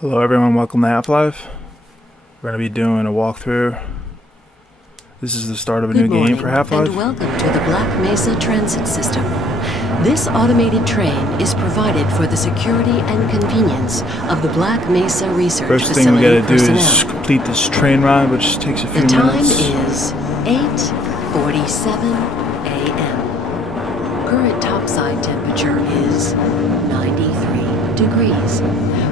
Hello everyone, welcome to Half-Life. We're going to be doing a walkthrough. This is the start of a new game for Half-Life. And welcome to the Black Mesa transit system. This automated train is provided for the security and convenience of the Black Mesa research First facility thing we got to do personnel. is complete this train ride, which takes a few The time minutes. is 8:47 a.m. Current topside temperature is 93 degrees,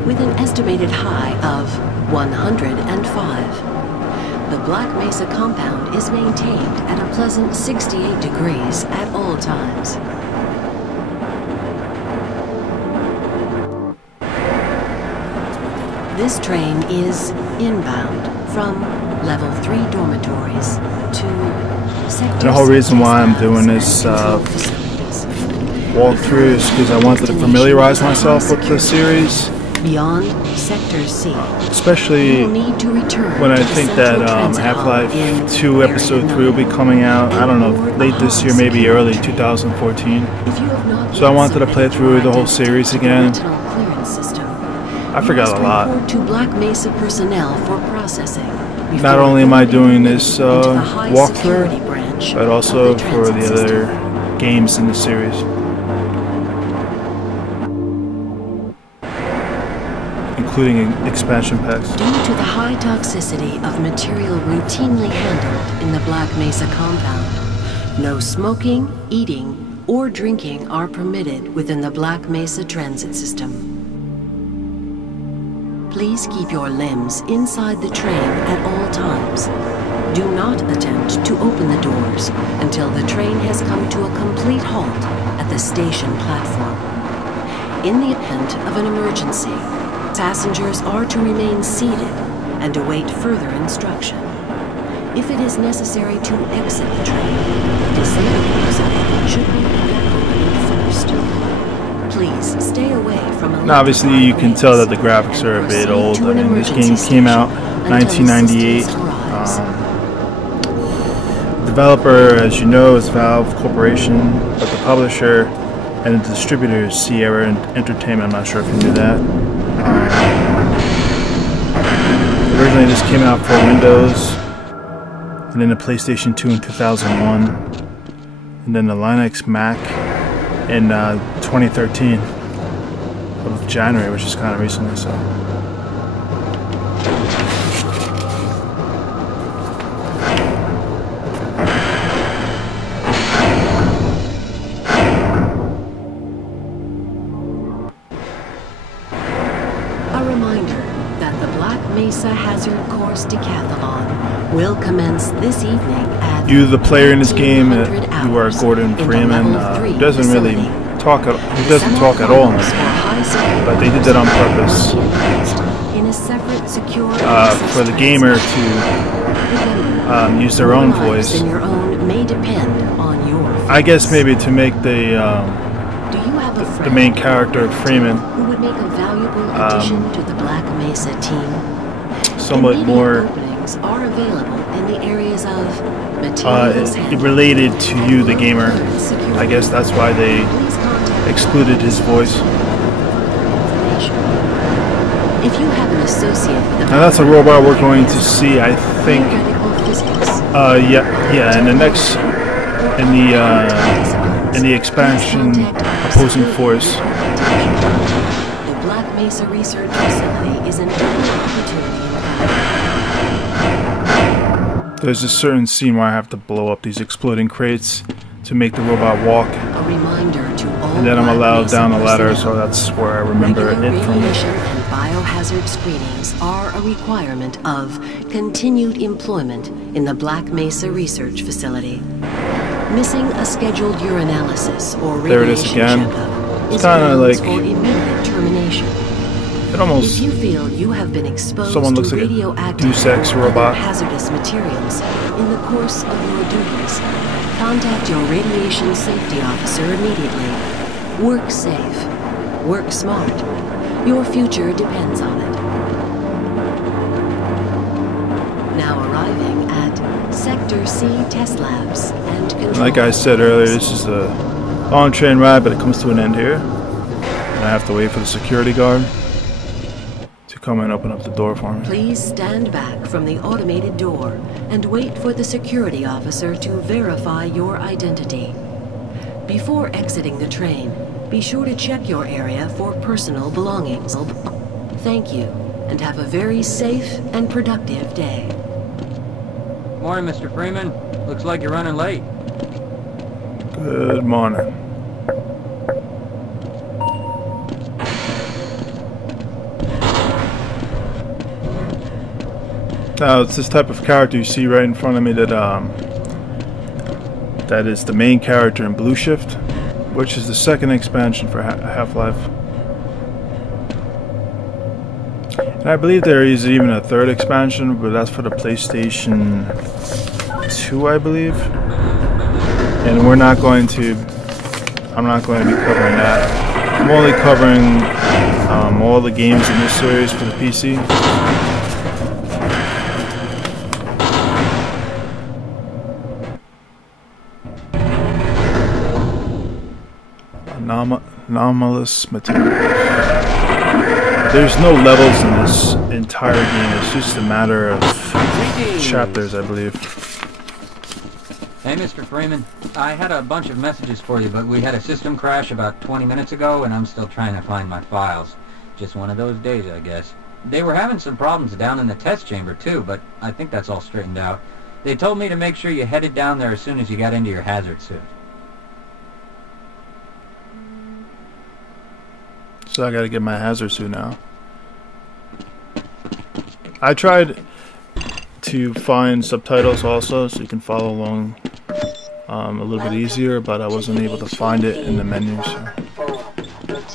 with an estimated high of 105. The Black Mesa compound is maintained at a pleasant 68 degrees at all times. This train is inbound from level 3 dormitories to sector. The whole reason why I'm doing this walkthrough is because I wanted to familiarize myself with the series. Beyond Sector C, especially when I think that Half-Life 2 Episode 3 will be coming out, I don't know, late this year, maybe early 2014. So I wanted to play through the whole series again. I forgot a lot. Not only am I doing this walkthrough, but also for the other games in the series. Including expansion packs. Due to the high toxicity of material routinely handled in the Black Mesa compound, no smoking, eating, or drinking are permitted within the Black Mesa transit system. Please keep your limbs inside the train at all times. Do not attempt to open the doors until the train has come to a complete halt at the station platform. In the event of an emergency, passengers are to remain seated and await further instruction. If it is necessary to exit the train, the disabled person should be evacuated first. Please stay away from a... Now obviously you can tell that the graphics are a bit old. I mean, this game came out in 1998. The developer, as you know, is Valve Corporation, but the publisher and the distributor is Sierra Entertainment. I'm not sure if you knew that. Originally this came out for Windows, and then the PlayStation 2 in 2001, and then the Linux Mac in 2013 of January, which is kind of recently. So Mesa Hazard Course Decathlon will commence this evening at... You, the player in this game, you are Gordon Freeman. He doesn't really talk at all in this game, but they did that on purpose for the gamer to use their own voice. I guess maybe to make the main character Freeman who would make a valuable addition to the Black Mesa team. Somewhat more are available in the areas of related to you, the gamer. I guess that's why they excluded his voice. If you have an associate with now that's a robot we're going to see, I think. Yeah. In the next, in the expansion opposing force. The Black Mesa research facility is an opportunity. There's a certain scene where I have to blow up these exploding crates to make the robot walk. A reminder to all and then I'm allowed down the ladder, so that's where I remember it from. Radiation and biohazard screenings are a requirement of continued employment in the Black Mesa research facility. Missing a scheduled urinalysis or radiation there it is again. It's kind of like for immediate termination. It almost. If you feel you have been exposed someone looks to like radioactive a Deus Ex robot. hazardous materials in the course of your duties, contact your radiation safety officer immediately. Work safe. Work smart. Your future depends on it. Now arriving at Sector C test labs and control. Like I said earlier, this is a long train ride, but it comes to an end here. And I have to wait for the security guard to come and open up the door for me. Please stand back from the automated door and wait for the security officer to verify your identity. Before exiting the train, be sure to check your area for personal belongings. Thank you, and have a very safe and productive day. Morning, Mr. Freeman. Looks like you're running late. Good morning. Now, it's this type of character you see right in front of me that is the main character in Blue Shift, which is the second expansion for Half-Life. And I believe there is even a third expansion, but that's for the PlayStation 2, I believe. And I'm not going to be covering that. I'm only covering all the games in this series for the PC. Anomalous material. There's no levels in this entire game. It's just a matter of chapters, I believe. Hey, Mr. Freeman. I had a bunch of messages for you, but we had a system crash about 20 minutes ago, and I'm still trying to find my files. Just one of those days, I guess. They were having some problems down in the test chamber, too, but I think that's all straightened out. They told me to make sure you headed down there as soon as you got into your hazard suit. So I gotta get my hazard suit now. I tried to find subtitles also, so you can follow along a little bit easier, but I wasn't able to find it in the menu. So.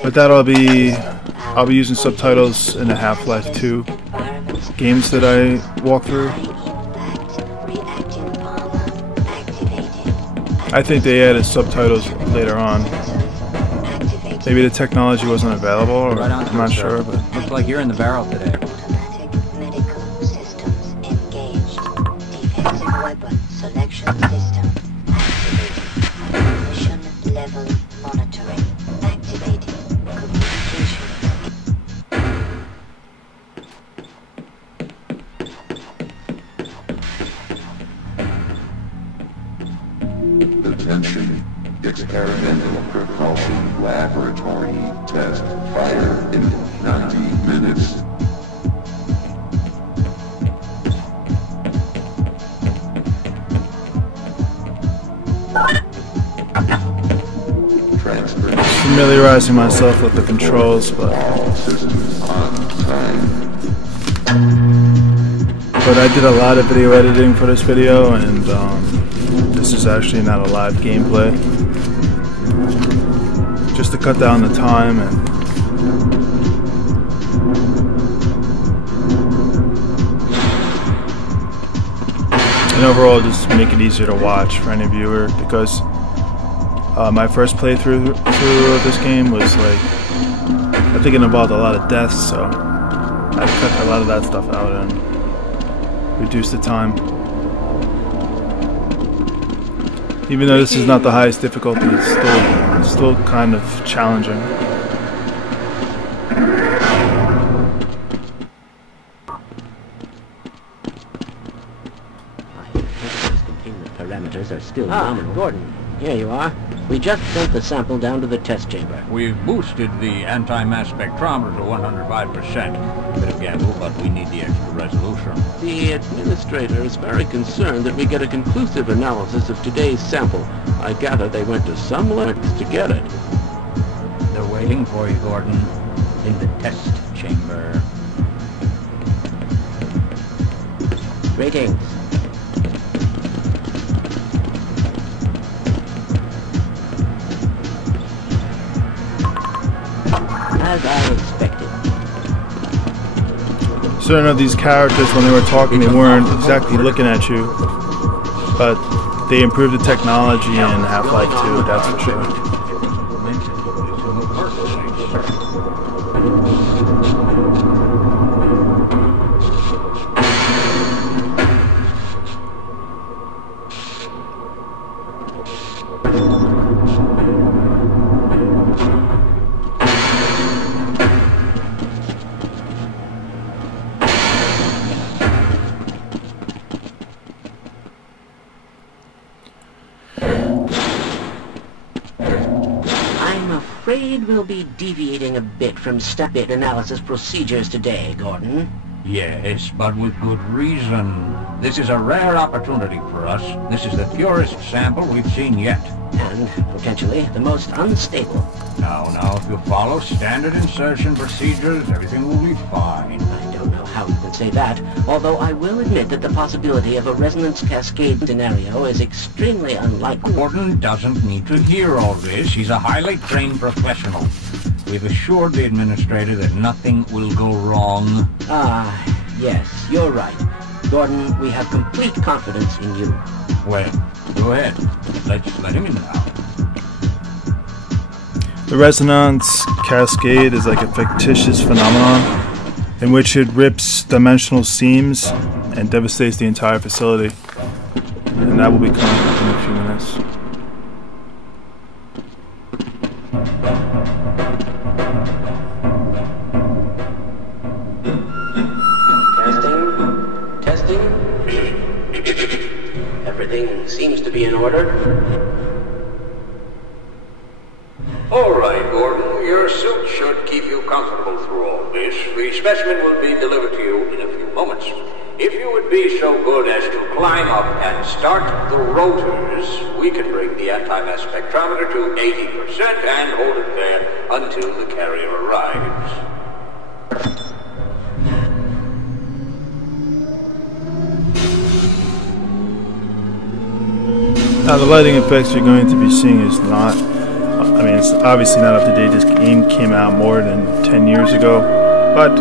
But I'll be using subtitles in the Half-Life 2 games that I walk through. I think they added subtitles later on. Maybe the technology wasn't available, or right I'm not sure. But looks like you're in the barrel today. Medical systems engaged. Defensive weapon selection system activated. Mission level monitoring activated. Communication. Attention. Experimental propulsion laboratory test fire in 90 minutes. familiarizing myself with the controls, but I did a lot of video editing for this video, and this is actually not a live gameplay. Just to cut down the time and overall just make it easier to watch for any viewer, because my first playthrough of this game was like, I think it involved a lot of deaths, so I cut a lot of that stuff out and reduce the time. Even though this is not the highest difficulty, it's still kind of challenging. Containment parameters are still nominal. Gordon, here you are. We just sent the sample down to the test chamber. We've boosted the anti-mass spectrometer to 105%. Bit of gamble, but we need the extra resolution. The administrator is very concerned that we get a conclusive analysis of today's sample. I gather they went to some lengths to get it. They're waiting for you, Gordon, in the test chamber. Greetings. As I expected. Certain of these characters, when they were talking, they weren't exactly looking at you, but they improved the technology in Half-Life 2, that's for sure. afraid we'll be deviating a bit from step-bit analysis procedures today, Gordon. Yes, but with good reason. This is a rare opportunity for us. This is the purest sample we've seen yet. And, potentially, the most unstable. Now, if you follow standard insertion procedures, everything will be fine. I don't know how you can say that, although I will admit that the possibility of a resonance cascade scenario is extremely unlikely. Gordon doesn't need to hear all this. He's a highly trained professional. We've assured the administrator that nothing will go wrong. Yes, you're right. Gordon, we have complete confidence in you. Well, go ahead. Let's let him in now. The resonance cascade is like a fictitious phenomenon in which it rips dimensional seams and devastates the entire facility. And that will be coming up in a few minutes. Everything seems to be in order. All right, Gordon. Your suit should keep you comfortable through all this. The specimen will be delivered to you in a few moments. If you would be so good as to climb up and start the rotors, we can bring the anti-mass spectrometer to 80% and hold it there until the carrier arrives. Now the lighting effects you're going to be seeing is not, I mean, it's obviously not up to date. This game came out more than 10 years ago, but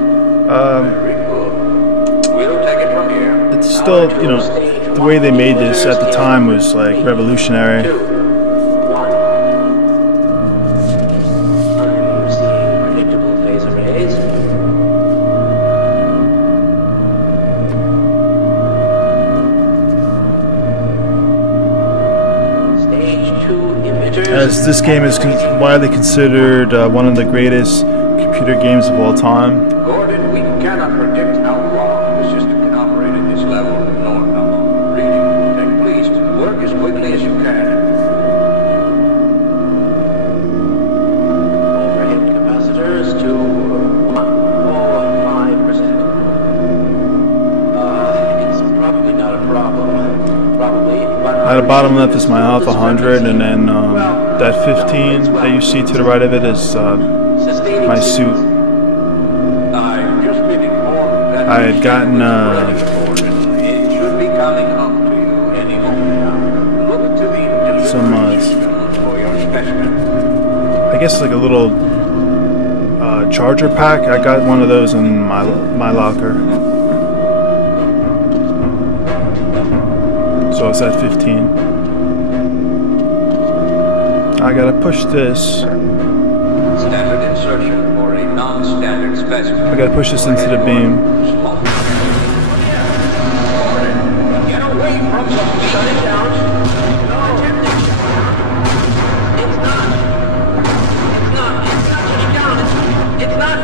it's still, you know, the way they made this at the time was like revolutionary. As this game is widely considered one of the greatest computer games of all time. Gordon, we cannot predict how long the system can operate at this level, nor how long the reading will take. Please, work as quickly as you can. Overhead capacitors to 1.45%. It's probably not a problem. Probably, but At the bottom left is my Alpha 100, and then that 15 that you see to the right of it is my suit. I had gotten some, I guess like a little charger pack. I got one of those in my locker. So it's at 15. I gotta push this. Standard insertion or a non-standard specimen. I gotta push this into the beam. Get away from something. Shut it down. it's not shutting down. It's not.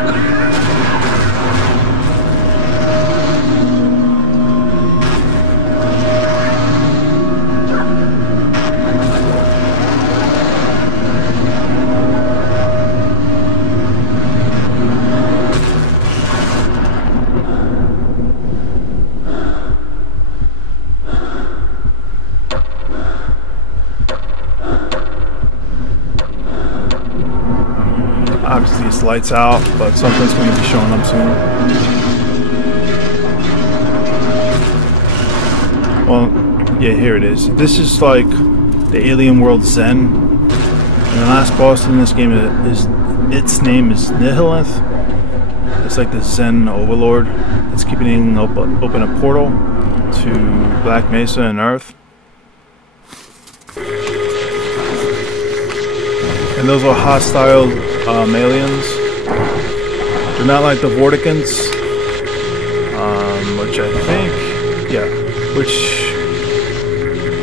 Obviously it's lights out, but something's going to be showing up soon. Well, yeah, here it is. This is like the alien world Zen. And the last boss in this game its name is Nihilith. It's like the Zen overlord. It's keeping open a portal to Black Mesa and Earth. And those are hostile aliens. They're not like the Vorticans, which I think, yeah, which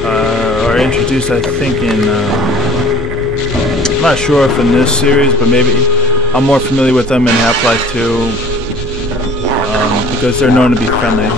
are introduced, I think, in, I'm not sure if in this series, but maybe I'm more familiar with them in Half-Life 2, because they're known to be friendly.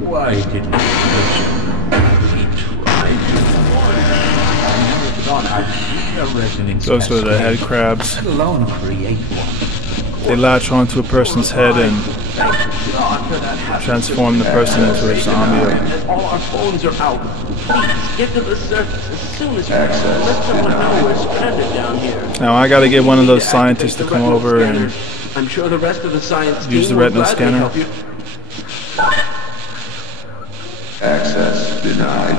Why didn't you listen? We tried to warn you. I never thought I'd see a resonance. Those are the head crabs. Let alone create one. They latch onto a person's head and transform the person into a zombie. All our phones are out. Please get to the surface as soon as you can. Let someone know we're stranded down here. Now I gotta get one of those scientists to come over and I'm sure the rest of the science use the team will retinal gladly scanner. help you. Access denied.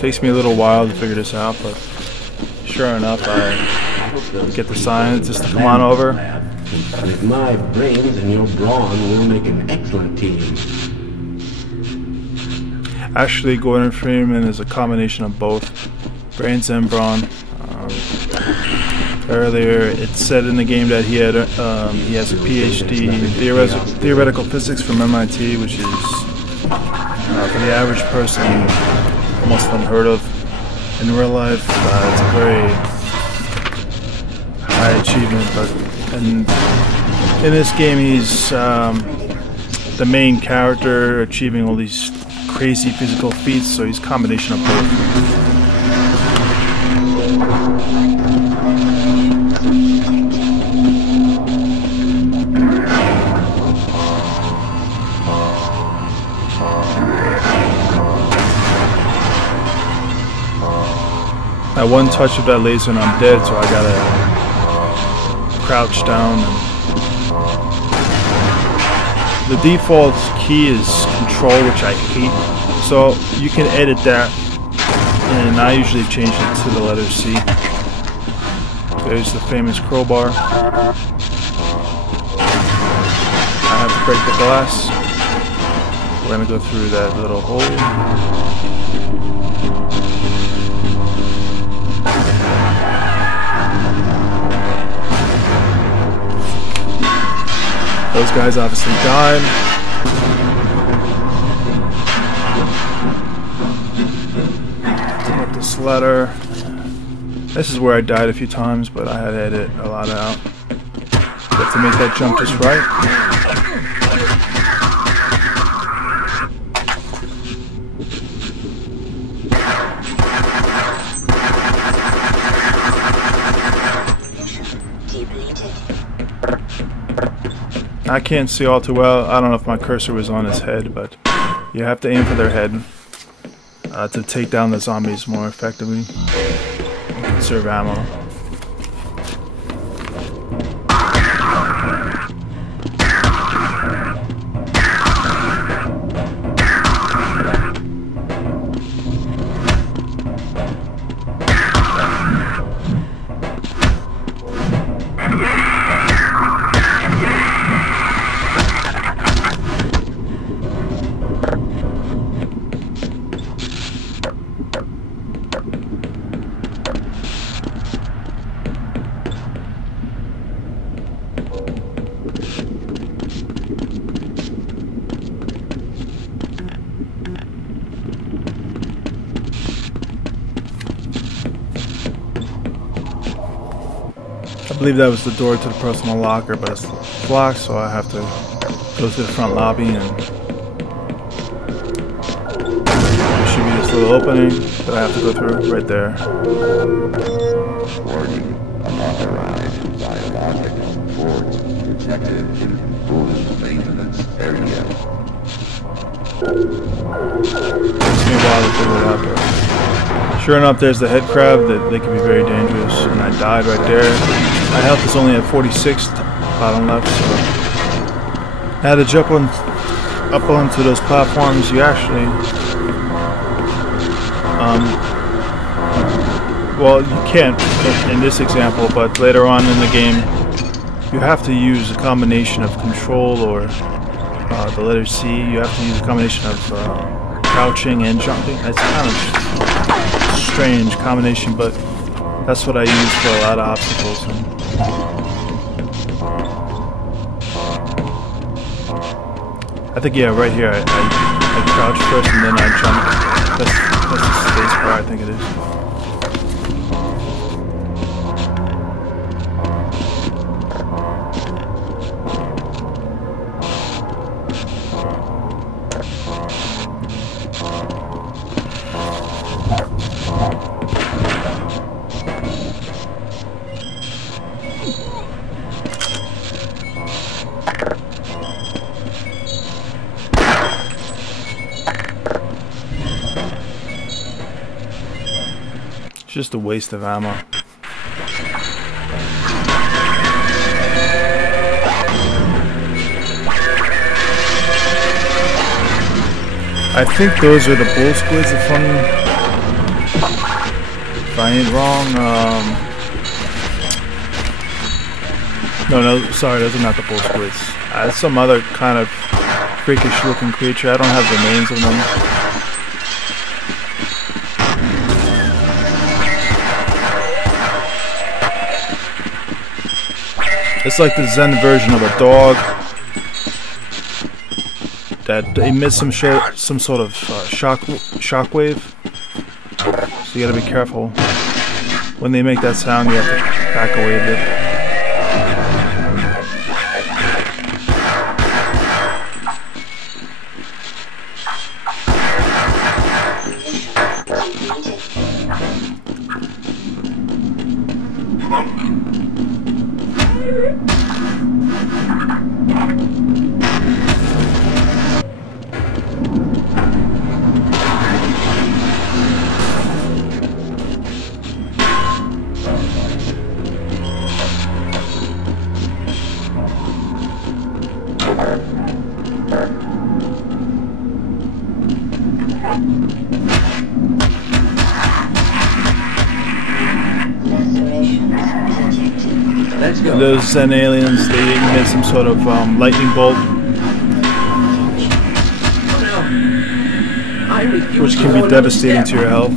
Takes me a little while to figure this out, but sure enough, I get the scientist to come on over. With my brains and your brawn, we'll make an excellent team. Actually, Gordon Freeman is a combination of both brains and brawn. Earlier, it said in the game that he had he has a PhD in theoretical physics from MIT, which is for the average person almost unheard of in real life. It's a very high achievement, but in this game, he's the main character, achieving all these crazy physical feats. So he's a combination of both. At one touch of that laser and I'm dead, so I gotta crouch down. The default key is control, which I hate, so you can edit that, and I usually change it to the letter C. There's the famous crowbar. I have to break the glass. We're gonna go through that little hole. Those guys obviously died. Up this ladder. This is where I died a few times, but I had to edit a lot out. But to make that jump just right. I can't see all too well. I don't know if my cursor was on his head, but you have to aim for their head to take down the zombies more effectively. Conserve ammo. I believe that was the door to the personal locker, but it's blocked, so I have to go to the front lobby, and there should be this little opening that I have to go through right there. Warning, unauthorized biologic force detected in full maintenance area. Takes me a while to figure it out, but sure enough, there's the head crab. That they can be very dangerous, and I died right there. My health is only at 46, bottom left, so I had to jump up onto those platforms. You actually, well, you can't in this example, but later on in the game, you have to use a combination of control or the letter C. You have to use a combination of crouching and jumping. It's kind of a strange combination, but that's what I use for a lot of obstacles. I think, yeah, right here, I crouch first and then I jump. That's the space bar, I think it is. Just a waste of ammo. I think those are the bull squids, if I ain't wrong. No, sorry, those are not the bull squids. It's some other kind of freakish looking creature. I don't have the names of them. It's like the Zen version of a dog that emits some sort of shockwave. So you gotta be careful. When they make that sound, you have to back away a bit. Those Zen aliens, they emit some sort of lightning bolt, which can be devastating to your health.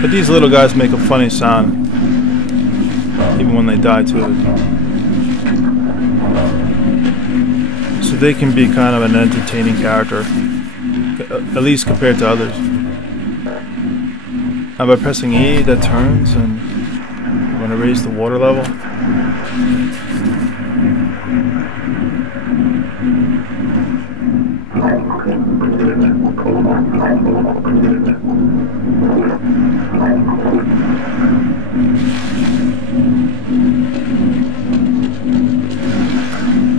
But these little guys make a funny sound, even when they die too. So they can be kind of an entertaining character, at least compared to others. Now by pressing E, that turns, and I'm going to raise the water level.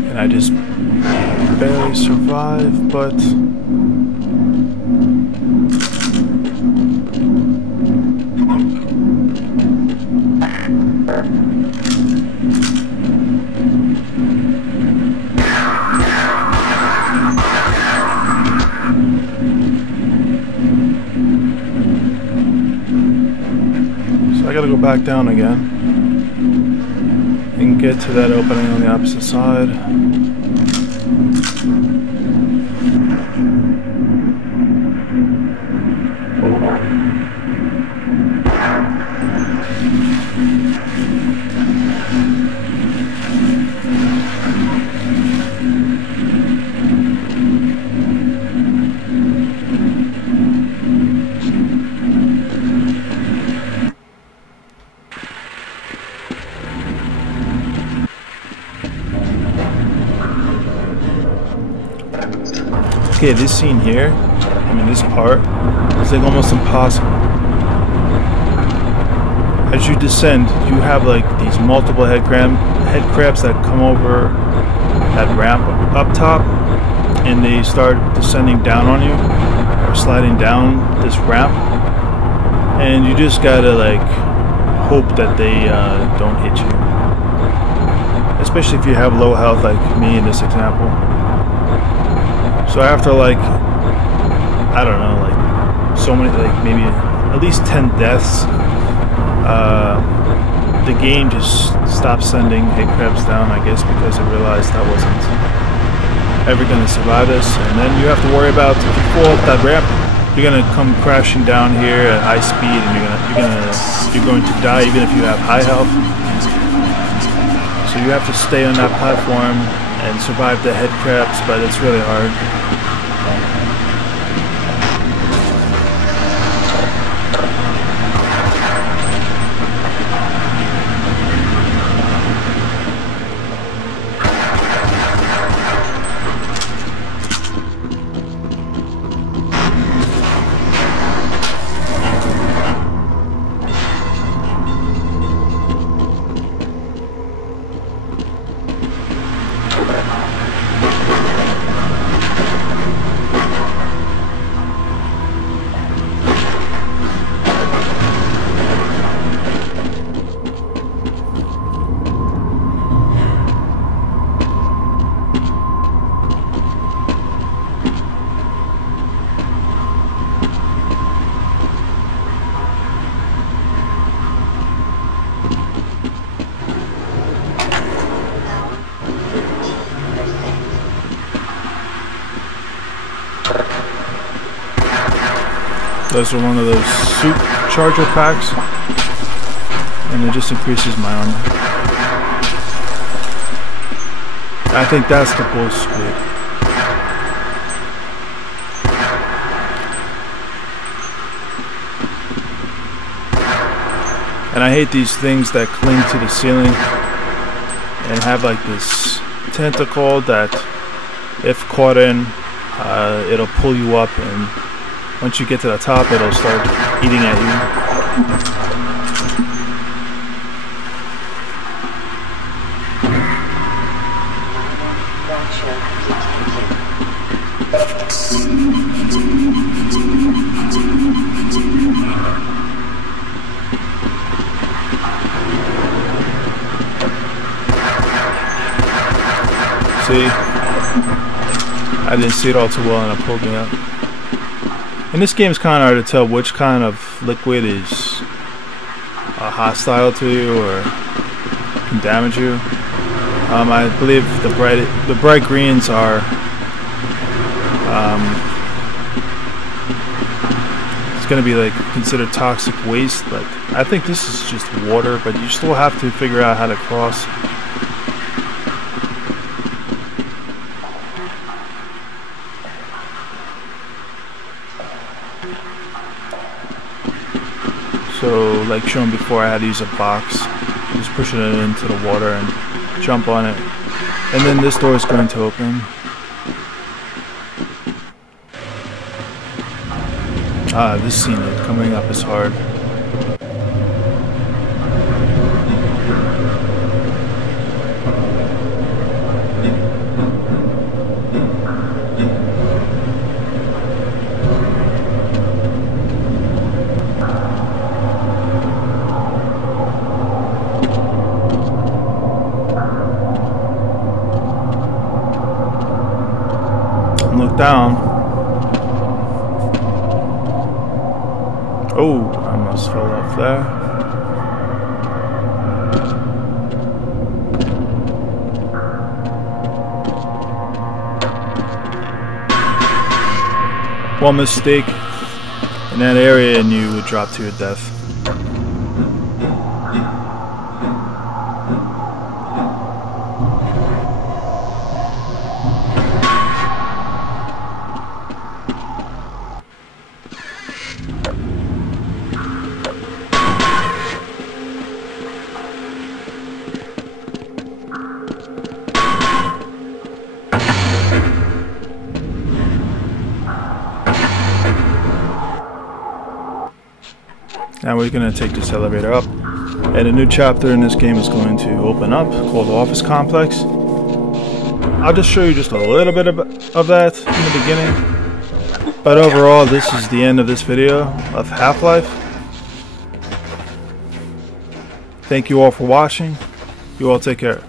And I just barely survive, but so I gotta go back down again and get to that opening on the opposite side. Okay, this scene here, I mean this part, is like almost impossible. As you descend, you have like these multiple head crabs that come over that ramp up top, and they start descending down on you, or sliding down this ramp, and you just gotta like hope that they don't hit you. Especially if you have low health like me in this example. So after like, I don't know, like so many, like maybe at least 10 deaths, the game just stopped sending head crabs down, I guess, because it realized I wasn't ever going to survive this. And then you have to worry about, if you fall up that ramp, you're going to come crashing down here at high speed, and you're going to die even if you have high health. So you have to stay on that platform and survive the head crabs, but it's really hard. Those are one of those suit charger packs, and it just increases my armor. I think that's the bull squid. And I hate these things that cling to the ceiling and have like this tentacle that, if caught in, it'll pull you up, and once you get to the top, it'll start eating at you. See? I didn't see it all too well, and it pulled me up. And this game is kind of hard to tell which kind of liquid is hostile to you or can damage you. I believe the bright greens are it's going to be like considered toxic waste, but I think this is just water, but you still have to figure out how to cross. So, like shown before, I had to use a box, just pushing it into the water and jump on it. And then this door is going to open. This scene coming up is hard. Look down. Oh, I almost fell off there. One mistake in that area and you would drop to your death. Now we're going to take this elevator up, and a new chapter in this game is going to open up called Office Complex. I'll just show you just a little bit of that in the beginning, but overall this is the end of this video of Half-Life. Thank you all for watching. You all take care.